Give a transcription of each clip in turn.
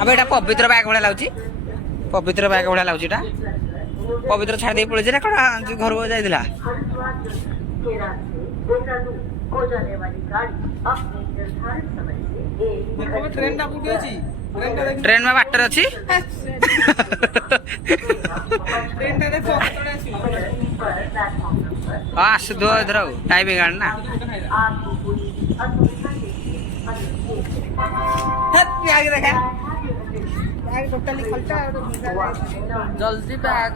अब एटा पवित्र बैग भाया लाଗୁଛି पवित्र बैग भाया लाଗୁଛି एटा पवित्र छाड़ दे पळे जे ना कोन घर को जाइदिला ट्रेन में बाटर अच्छी हाँ आस दो इधर टाइमिंग ना जल्दी बैग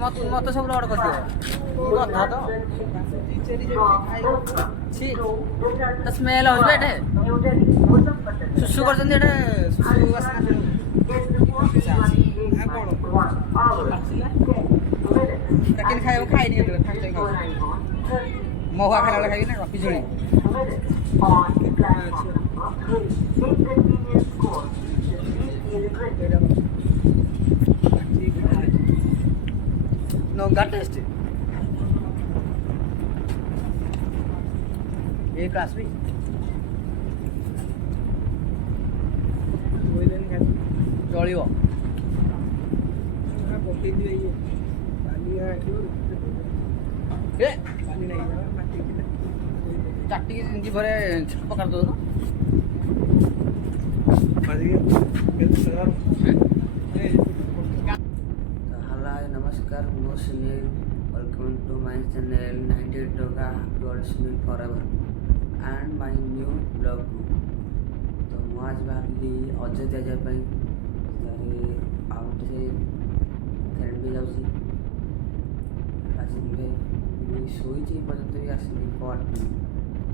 मत सब लोड कर दियो गधा तो स्मेल हो बेटे सुसु कर एटे सुसु वासना लेकिन खाइबो खाइ नि फास्ट टाइम खाउ महुआ खाला खाइ ना पिजुली No, got taste. ये क्लास में चलियो चाटी इंजी भरे पकड़ दो नमस्कार मो Sunil welcome to my channel 98 टका God Sunil forever and my new blog तो मु आज बाहरली अयोध्या जाय पई तारे आउट से फ्रेंड भी जाउची आज भी सोई छी पर तो आसी पॉट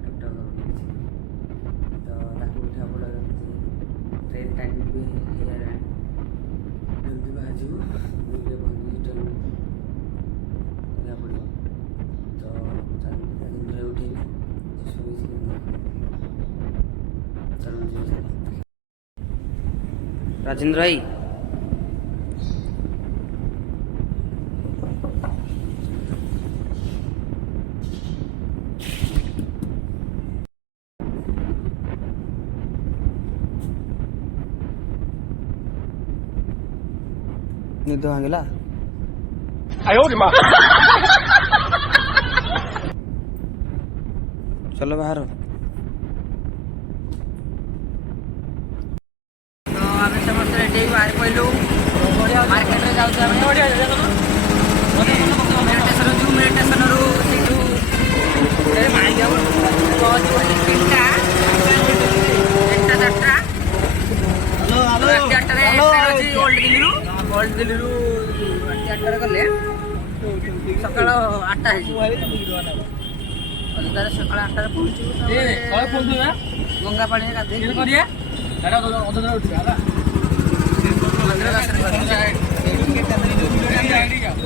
टक तो ताको उठा पड़ा ट्रेन टाइम भी यार जल्दी बाजू मुझे बंदी टाइम या पड़ो तो राजेंद्र उठे सोई छी राजेंद्र भाई निद भांगला आयो रे मां चलो बाहर तो आमे समस्त रेडी बाहर पइलु मार्केट रे जाउ छे मेडिटेशन रु सिटू ए माई जाउ बहुत तीनटा चारटा हेलो हेलो चारटा रे ओल्ड दिल्ली आठटा गले सकाळ 8टा है सकाळ 8टा पहुंचू गंगा पानी गाधे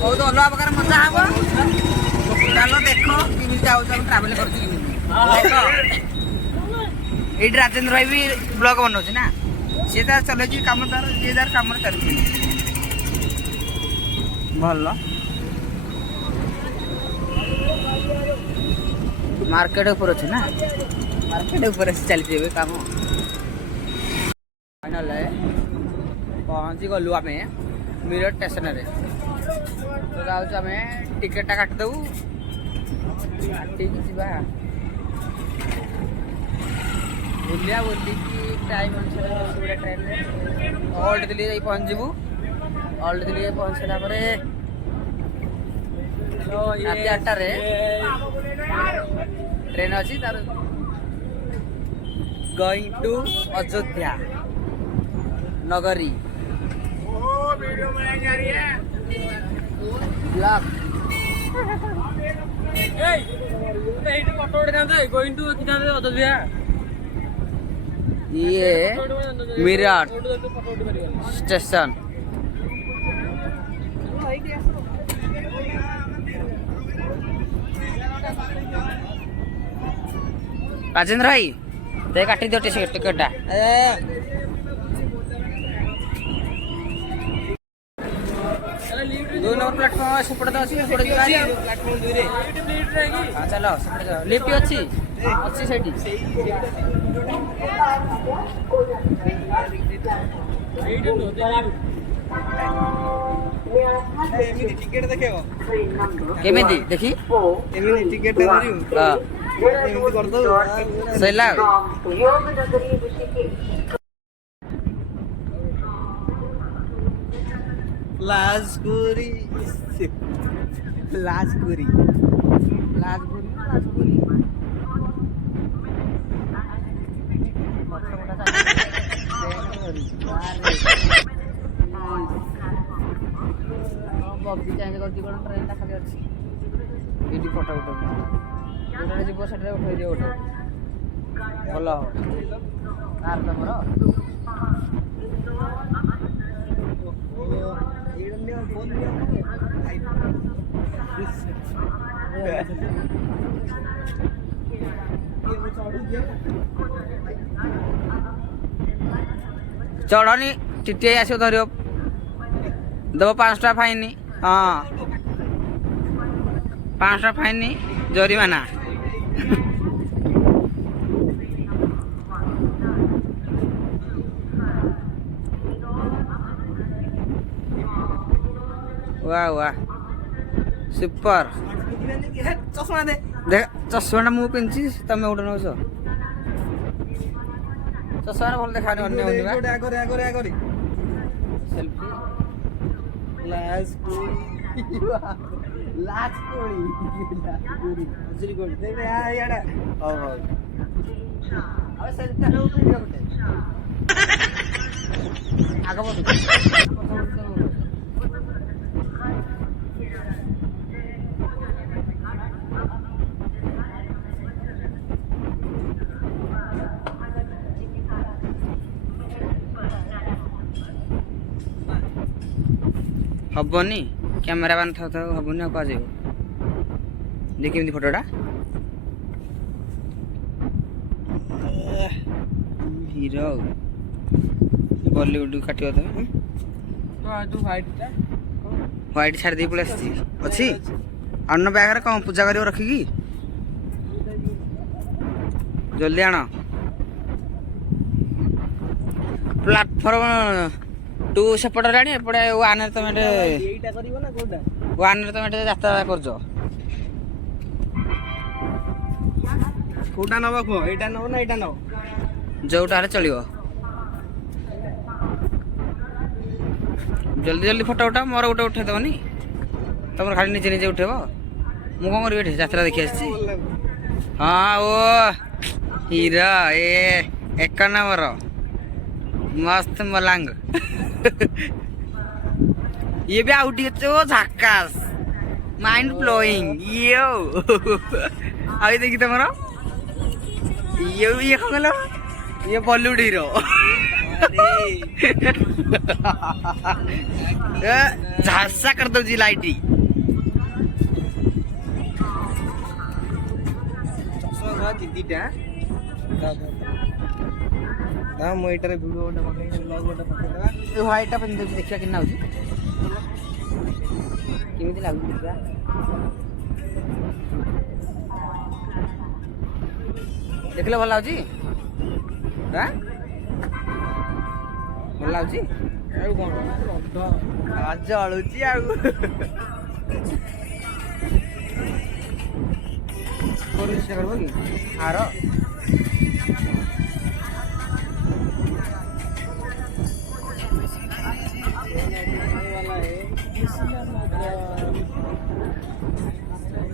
बहुत अलग प्रकार मजा हम चलो देख कि जाऊ ट्रावेल कर राजेंद्र भाई भी ब्लॉग बनाऊँ ना सी तार चलो कम तार जी तार कम चलती भल मार्केट ऊपर अच्छे ना मार्केट ऊपर चलती कम फाइनल पहुँची गलु आम मिरर स्टेशन रे तो जाऊँ आम टिकेटा काटिदेबू काटिकी जा बुलिया बुलिकी टाइम अनुसार ट्रेन ओल्ड दिल्ली जाई पहुँचबू ओल्ड दिल्ली पहुँच सारा रात 8टा ट्रेन अच्छी तार गोइंग टू अयोध्या नगरी ब्लॉक गोइंग टू अयोध्या ये मिरर स्टेशन राजेंद्र भाई दे काटी दियो टिकटा 2 नंबर नंबर प्लेटफॉर्म सेपटे तो अच्छी सेपटे प्लेटफॉर्म 2 रे हाँ चलो सेपटे जाओ लिफ्ट अच्छी अच्छी सेठी एमिति टिकट देखेबो केमिति देखी एमिति टिकट धरियो हां एमिति कर दो सैला लाजपुरी लाजपुरी बग्गी चेंज कर दी कोन ट्रेन ता खाली अछि एडी फोटो उठो जोटा जीव सेटा उठै दियो उठो भलो कार तमर चढ़नी टीटी आसो धरियो दब 5 टा फाइन हाँ 5 टा फाइन जरिमाना वाह वाह सुपर चश्मा दे देख चश्मा मु पिंची तमे उठ नौछ चश्मा भल देखा अन्य होनी बा आगरे आगरे आगरे सेल्फी लाजपुरी हजरी गोल दे बे याडा हो हो अबे सेल्फी लो वीडियो बटे आगे बढ़ हबनी कैमेरा बान था हबनी का जाइबो देखि एमती फोटोटा हीरो बॉलीवुड काटियो तमे तू वाइट ता व्हाइट छाड़ दी पळे अछि अन्न बैग रे कम पूजा करियो रखी की जल्दी आना प्लेटफॉर्म 2 सेपट राणी एपटे 1 रे तमे एईटा करिवो ना कोडा 1 रे तमे यात्रा करजो कोडा नबा को एटा नबो ना एटा नबो जोटा रे चलियो जल्दी जल्दी फोटो उठा मोर गोटे उठे दबनी तमर खाली निजे निजे उठेबो मु कोन करबे एठी यात्रा देखि आछि हां ओ हीरा ए एक नंबर मस्त मलंग ये भी आउट तो झक्कास माइंड ब्लोइंग यो आई देखि तमरो ये खंगलो ये बॉलीवुड हीरो झांसा कर दो जी लाइटी चश्मा दीदीटा ता मोइटर वीडियो ओटा पके ब्लॉग ओटा पके दा ए व्हाइट अपन देखिया किना होची केमिति लागु दिखा देखले भल लाउची हां भल लाउची ଆଉ କଣ ରଦ ଜଳୁଛି ଆଉ ପରିଷ୍କାର କରିବ କି ଆର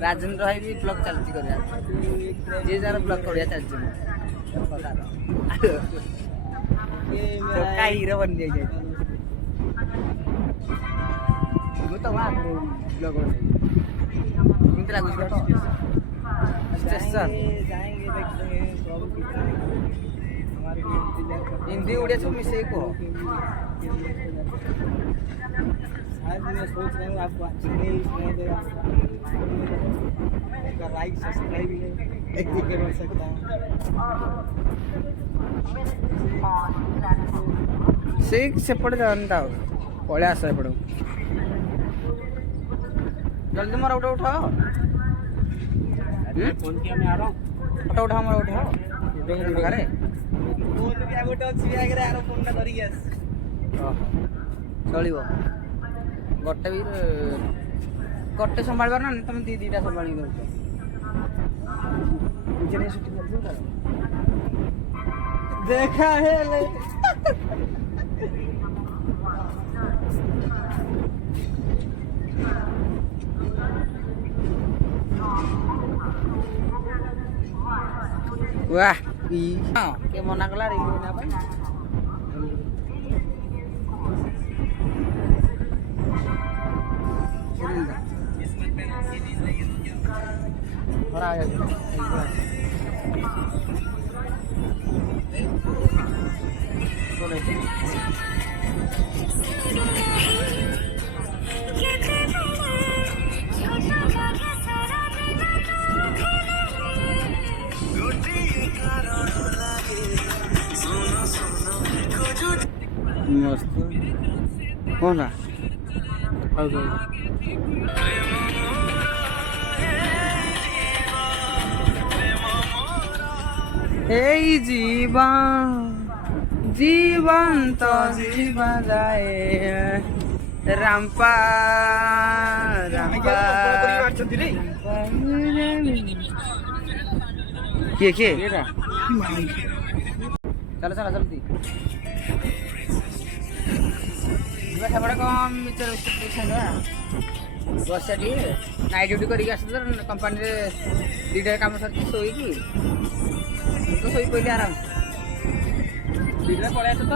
राजेंद्र भाई भी ब्लॉग चलती कर जे जार ब्लॉग करिया चलती तो का हीरो बन जाई जाई मु तो वहां ब्लॉग किंत लागु फोटो स्टेशन जाएंगे देखेंगे सब कुछ हमारे भी इंतजार कर हिंदी उड़िया सब मिसे को आज मैं सोच रहा हूँ आपको अच्छी नहीं सुनाई देगा आपका लाइक सब्सक्राइब एक दिन कर सकता हूँ से सेपट जानता पड़े आस एपट जल्दी मोर उठा उठाओ फोन किया मैं आ रहा हूँ फोटो उठाओ मोर उठाओ घरे फोन भी आगोटे अच्छी बैग रे यार फोन ना धरिकी आस चलिब गोटे भी गोटे संभाल ना तुम दीटा संभाल देखा है ले वाह के मना कला रिव्यू ना भाई मस्त कौन এই জীবন তো জীবন যায় রাম্পা রাম্পা কে কে চলো চলো জলদি ସେପଟେ କ'ଣ ମିଚର ବିସ୍କୁଟ ଦେଇଥାନ୍ତା ବସିବା ଟିକେ ନାଇଟ୍ ଡ୍ୟୁଟି କରିକି ଆସିଛୁ ତ କମ୍ପାନୀରେ ଦୁଇଟାରେ କାମ ସରିଛି ଶୋଇକି ମୁଁ ତ ଶୋଇ ପଡ଼ିଲି ଆରାମ ଦୁଇଟାରେ ପଳେଇ ଆସ ତ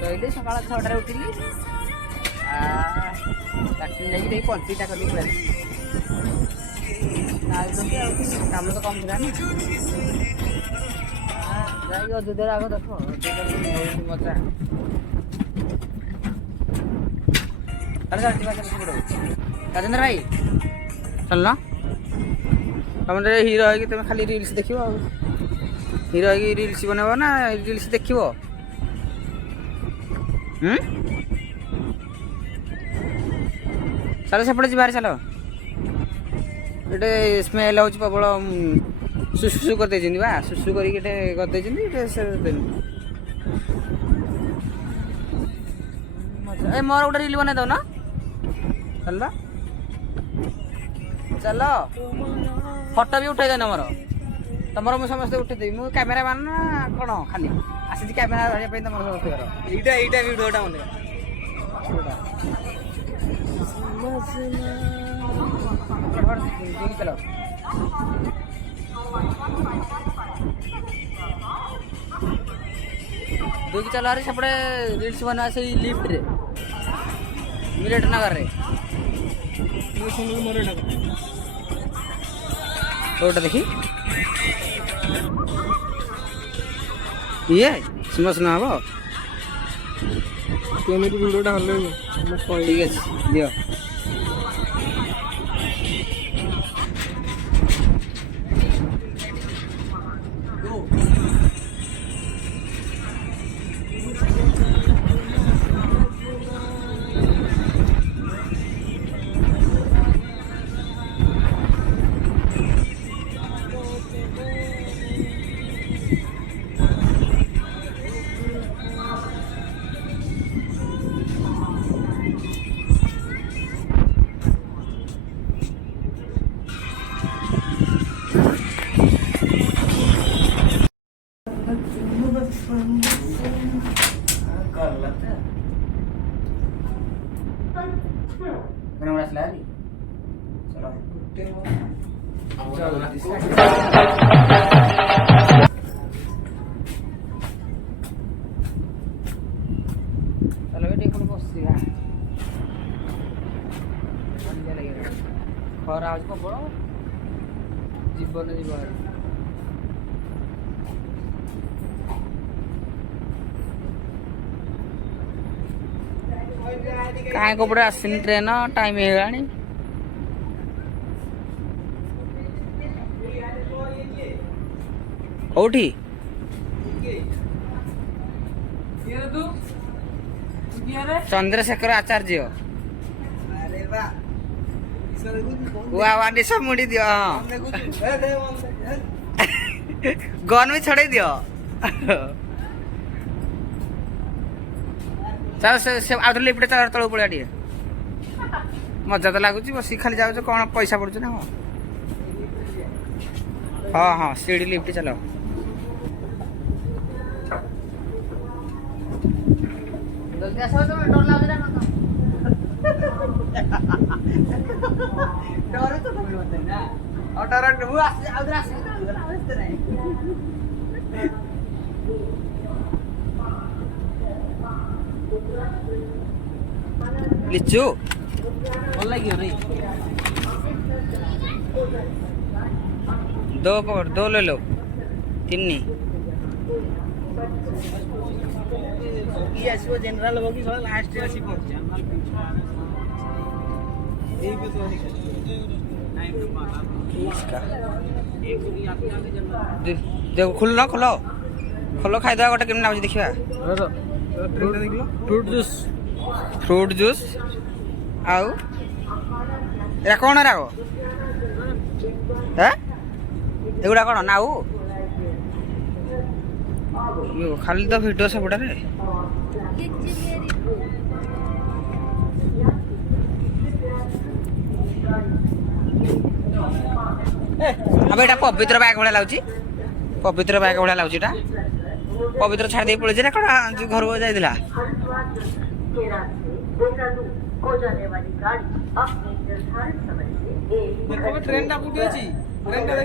ଶୋଇଲି ସକାଳ 6ଟାରେ ଉଠିଲି ଲାଟ୍ରିନ୍ ଯାଇକି ଯାଇକି ପଞ୍ଚିଟା କରିକି ପଳେଇ ଆସିଲି ଆଉ କାମ ତ କମ୍ ଥିଲା ନା ଯାଇକି ଅଯୋଧ୍ୟାରେ ଆଗ ଦେଖ ମଜା ରାଜେନ୍ଦ୍ର ଭାଇ ଚାଲ ତମେ ହିରୋ ହେଇକି ତମେ ଖାଲି ରିଲ୍ସ ଦେଖିବ ଆଉ ହିରୋ ହେଇକି ରିଲ୍ସ ବନେଇବ ନା ରିଲ୍ସ ଦେଖିବ ଚାଲ ସେପଟେ ଯିବାରେ ଚାଲ ଏଟେ ସ୍ମେଲ୍ ହେଉଛି ପ୍ରବଳ ସୁସୁ କରିଦେଇଛନ୍ତି ବା ସୁସୁ କରିକି ଏଟେ କରିଦେଇଛନ୍ତି ଏ ମୋର ଗୋଟେ ରିଲ୍ ବନେଇ ଦଉନ ଚାଲ ଚାଲ ଫଟୋ ବି ଉଠେଇ ଦେନ ମୋର ତମର ମୁଁ ସମସ୍ତେ ଉଠେଇଦେବି ମୁଁ କ୍ୟାମେରାମ୍ୟାନ୍ ନା କ'ଣ ଖାଲି ଆସିଛି କ୍ୟାମେରା ଧରିବା ପାଇଁ ତମର ସମସ୍ତଙ୍କର ଏଇଟା ଭିଡ଼ିଓଟା ମନେ ଚାଲ ଦୁଇକି ଚାଲ ଆରେ ସେପଟେ ରିଲ୍ସ ବନା ସେଇ ଲିଫ୍ଟରେ ମିଲେଟ ନଗରରେ କୋଉଟା ଦେଖି ଇଏ ସ୍ମୋସ୍ ନା ହବ କେମିତି ଭିଡ଼ିଓଟା ହଲେ ଠିକ୍ ଅଛି ଦିଅ ଖରା ହଉଛି ପ୍ରବଳ ଜୀବନ ଯିବ କାହିଁ କୋପଟେ ଆସିନି ଟ୍ରେନ ଟାଇମ ହେଇଗଲାଣି କୋଉଠି चंद्रशेखर आचार्य अरे वाह वाह वाह डिश मुड़ी दियो गन भी छड़े दियो चल से आउट लिफ्ट चल तळ पळा टिए मजा तो लगुच बस खाली जाऊ कौन पैसा पड़ू ना हाँ हाँ सीढ़ी लिफ्ट चलो जल्दी आसो तो डर लागे ना डर तो तुम्हें होता है ना और डर वो उधर आसे नहीं लिचू ଭଲ ଲାଗିବ ନାଇଁ दो पकड़ दो ले लो तीन ବଗି ଆସିବ ଜେନେରାଲ ବଗି ସବ ଲାଷ୍ଟ ରେ ଆସି ପହଞ୍ଚି ଏଇ ବି ତ देखो खुलो खोलो खोलो खाई दवा गोटे केमन लाଗୁଛି ଦେଖିବା फ्रूट जूस आउ एरा कौन रागो हैं एगुड़ा कौन नाउ यो खाली तो भिडियो सब रे अब एटा पवित्र बैग भला लाउची पवित्र बैग भला लाउची एटा पवित्र छाड़ दे पळे जे ना कोन घर को जाइदिला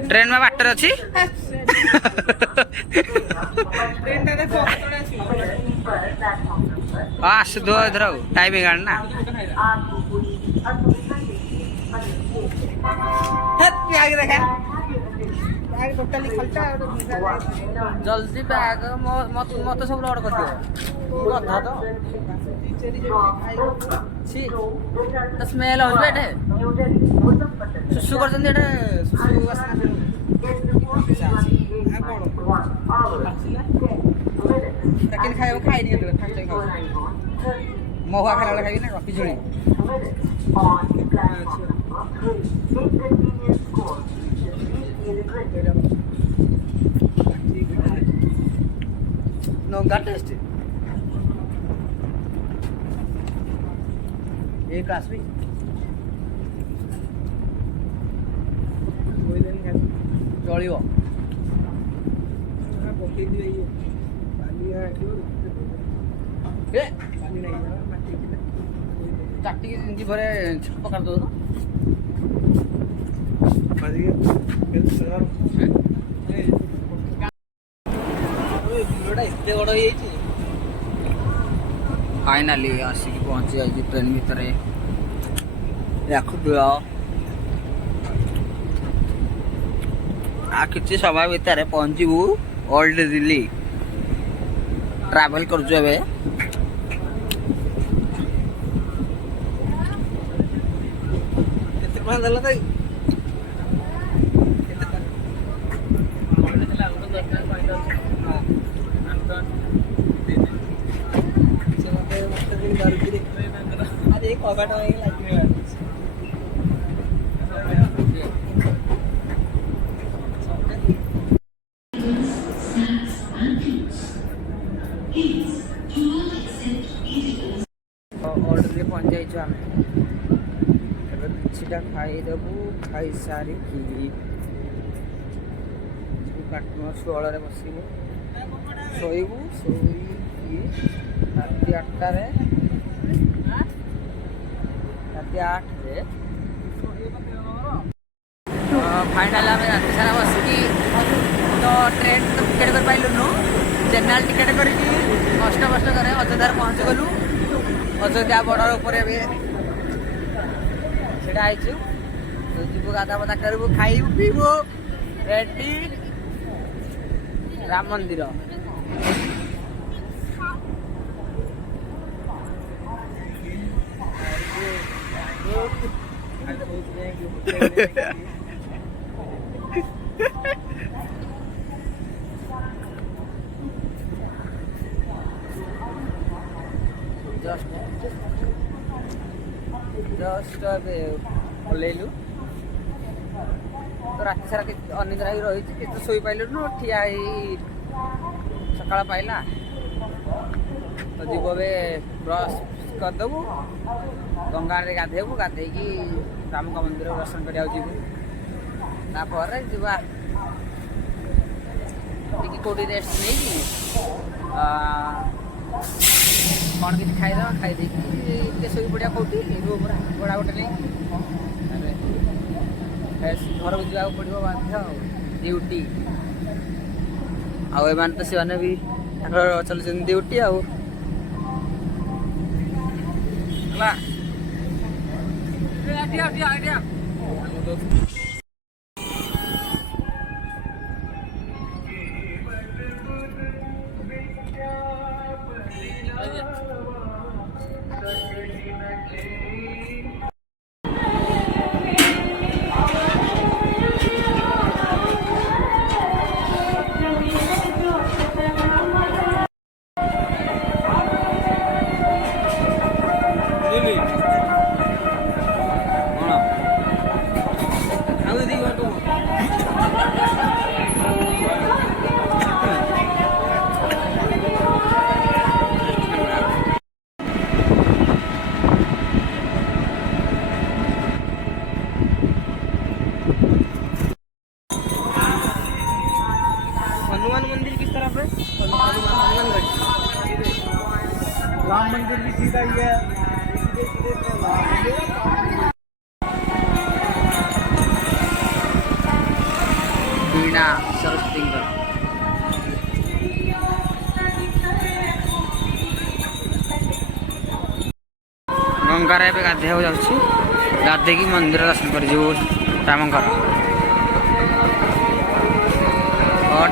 ट्रेन में बाटर अच्छी हाँ आस दो इधर टाइमिंग ना जल्दी बैग मत सब लोड कर दियो गधा तो स्मेल हो बैठे सुसु कर सुसु लेकिन खाए खाई नहीं महुआ खाला खाई ना पिजुड़ी नो टेस्ट एक आसवी चलिए चाटी जीभरे पकड़ दो फाइनाली आसिक पहुंची जाइए ट्रेन भितर रखु आ किसी समय भितर पहुंचू ओल्ड दिल्ली ट्रैवल करजु एबे केते दला ताई अरे कबाट लागे ऑर्डर पहुंच जाइए आम किटा खाईदेबू खाई सारिकी काटम षोल बसबू शोबू शोई राति 8 राति 8 फाइनाल आम रात सारा बसिकी तो ट्रेन तो टिकेट कर पाइलुनु जनरल टिकेट कर कष्ट करे अयोध्या पहुँच गलु अयोध्या बॉर्डर ऊपर सीटा आई जीव गाधा पदा करू खाइबू पीबू रेडी राम मंदिर जस्ट जस्ट ओल्लू तो रात सारा अनिद्रा ही रही तो शोई पाइलु ठिया सकाळ पाइला तो जीव ए ब्रश करदेबू गंगा गाधेबू गाधे राम मंदिर दर्शन करा जीवु तापर जीवा कौटी रेस्ट नहीं कौन कि खाईद खाई शोई पड़ा कौटी रूम घोड़ा गोटे नहीं घर को जावाक पड़ो बाध्य ड्यूटी आउ तो से भी चलते ड्यूटी आउ हनुमान मंदिर किस तरफ है? राम मंदिर भी सीधा ही है। वीणा सरस्वती गंगार ए गाधे गाधे की मंदिर दर्शन कर राम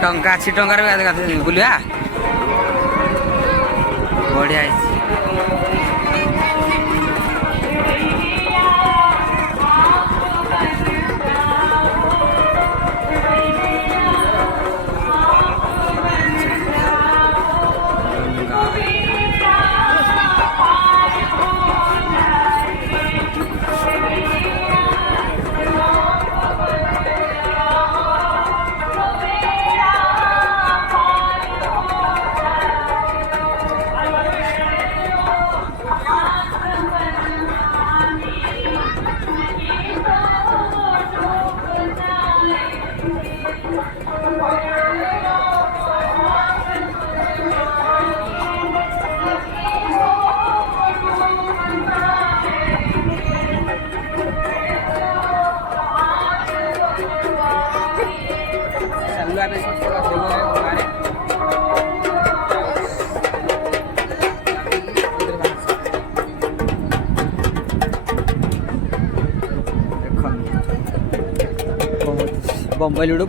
टंका अच्छी टंकार बुलिया बढ़िया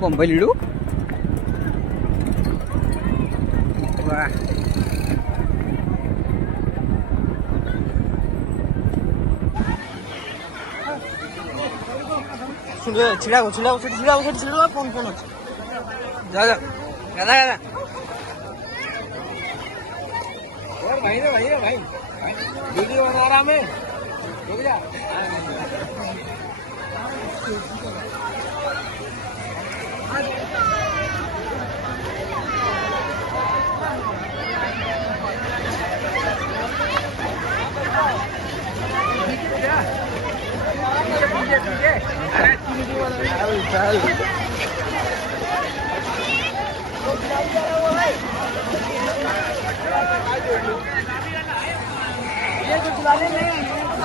बम्बई लुडू छिड़ा फोन जा गादा भाई वीडियो बना रहा मैं रुक जा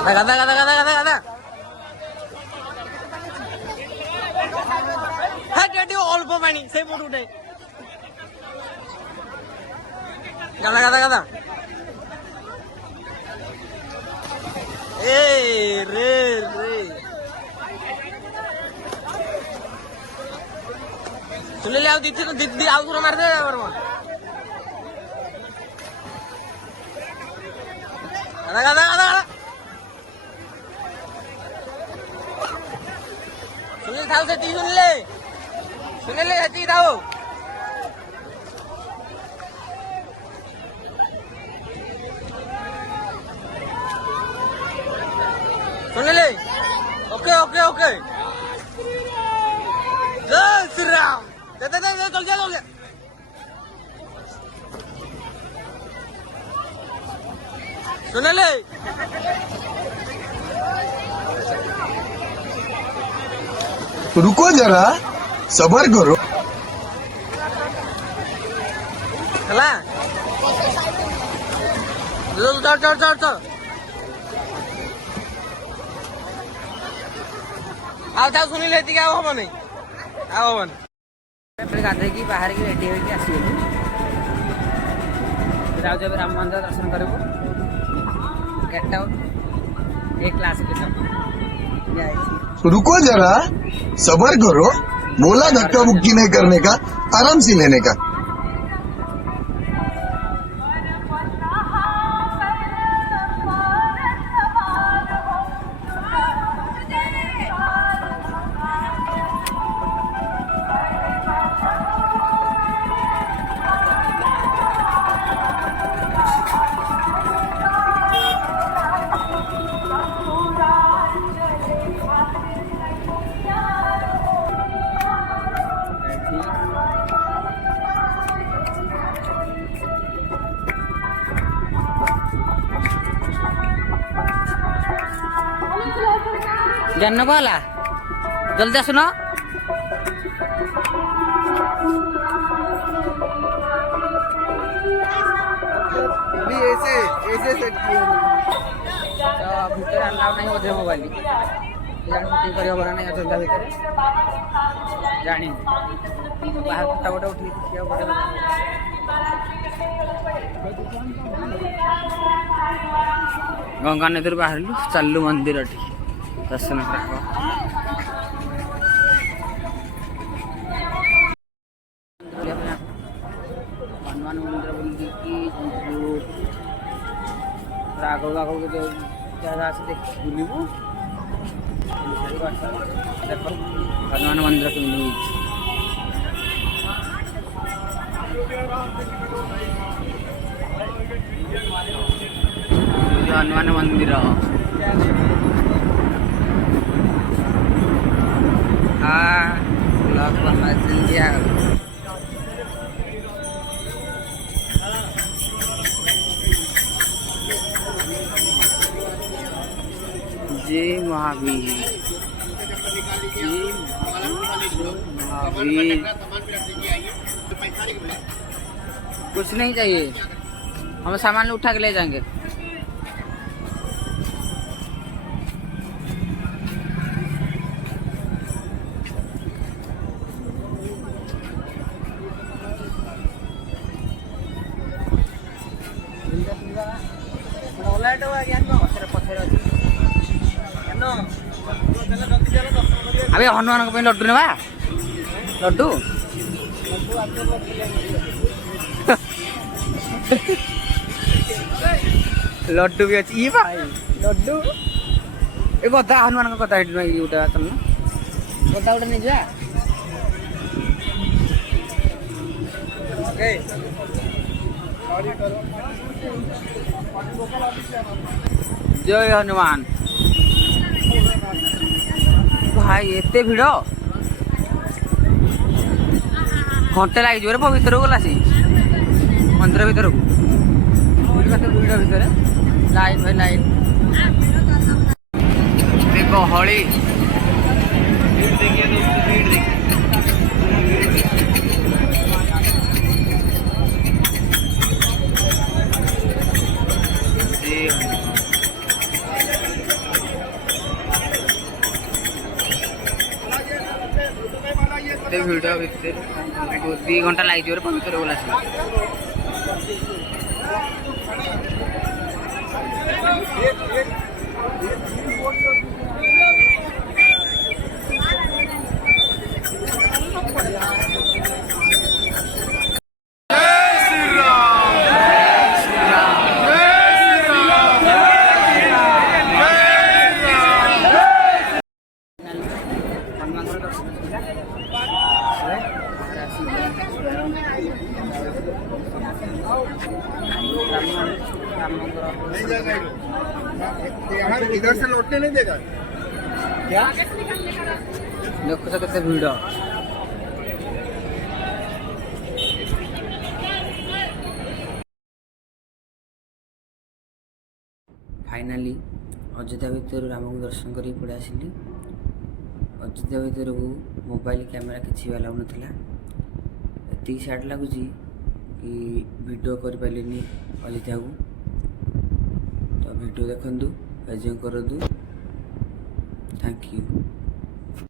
गादा अल्प पानी से पट उठे गादा ए रे सुन ले दीदी आउ मार दे गादा सुनील थाल से सुन ले हती थाओ सुनिले ओके ओके ओके जय श्री राम दे दे दे चल जा सुनिले रुको जरा सबर करो चला चल चल चल चल ଆଉ ତା ଶୁଣିଲେ ଏତିକି ଆଉ ହବନି ଆଉ ହବନି ଗାଧେଇକି ବାହାରିକି ରେଡି ହେଇକି ଆସିଗଲୁ ଯାଉଛୁ ଏବେ ରାମ ମନ୍ଦିର ଦର୍ଶନ କରିବୁ ଗେଟ୍ ଆଉଟ୍ ଏ କ୍ଲାସ୍ रुको जरा सबर करो बोला धक्का मुक्की नहीं करने का आराम से लेने का ଜାଣିନ କଣ ହେଲା ଜଲ୍ଦି ଆସୁନ ऐसे ऐसे सेट किए ତ ଭିତରେ ଆଲାଉ ନାହିଁ ବୋଧେ ମୋବାଇଲ ସୁଟିଂ କରିହେବ ନା ନାହିଁ ଅଯୋଧ୍ୟା ଭିତରେ ଜାଣିନି ବାହାର ଫଟା ଗୋଟେ ଉଠିକି ଦେଖିବାକୁ ପଡ଼ିବ ଗଙ୍ଗା ନଦୀରୁ ବାହାରିଲୁ ଚାଲିଲୁ ମନ୍ଦିରଠି ଦର୍ଶନ କରିବ ହନୁମାନ ମନ୍ଦିର ବୁଲିକି ଆଗକୁ ଆଗକୁ ଯାହା ଅଛି ଦେଖି ବୁଲିବୁ ଦେଖ ହନୁମାନ ମନ୍ଦିର କେମିତି ହେଇଛି ହନୁମାନ ମନ୍ଦିର ବ୍ଲକ୍ ବନାଇଛନ୍ତି ଆଉ जय महावीर जय महावीर कुछ नहीं चाहिए हम सामान उठा के ले जाएंगे अबे हनुमान को लड्डू नेबा लड्डू लड्डू भी अच्छी ये भाई लड्डू ए गदा हनुमान को गदा हेड में उठा चल ना गदा उठा नहीं जा ओके जय हनुमान भाई एते भिड़ घंटे लगे रे भीतर को गला मंदिर भीतर को भिड़ भीतर लाइन भाई लाइन गहली भिड़ भितर 2 घंटा लगे भीतर गला इधर से लौट बैठने नहीं देगा क्या? देखो तो केते भिड़ फाइनाली अयोध्या भितर राम को दर्शन कर पड़े आसिली। अयोध्या भितर को मोबाइल कैमेरा किसी अलाउ नाला। एति सैड लगुच कि वीडियो कर पारे अयोध्या को। तो वीडियो देखु एंजॉय करूँ। Thank you.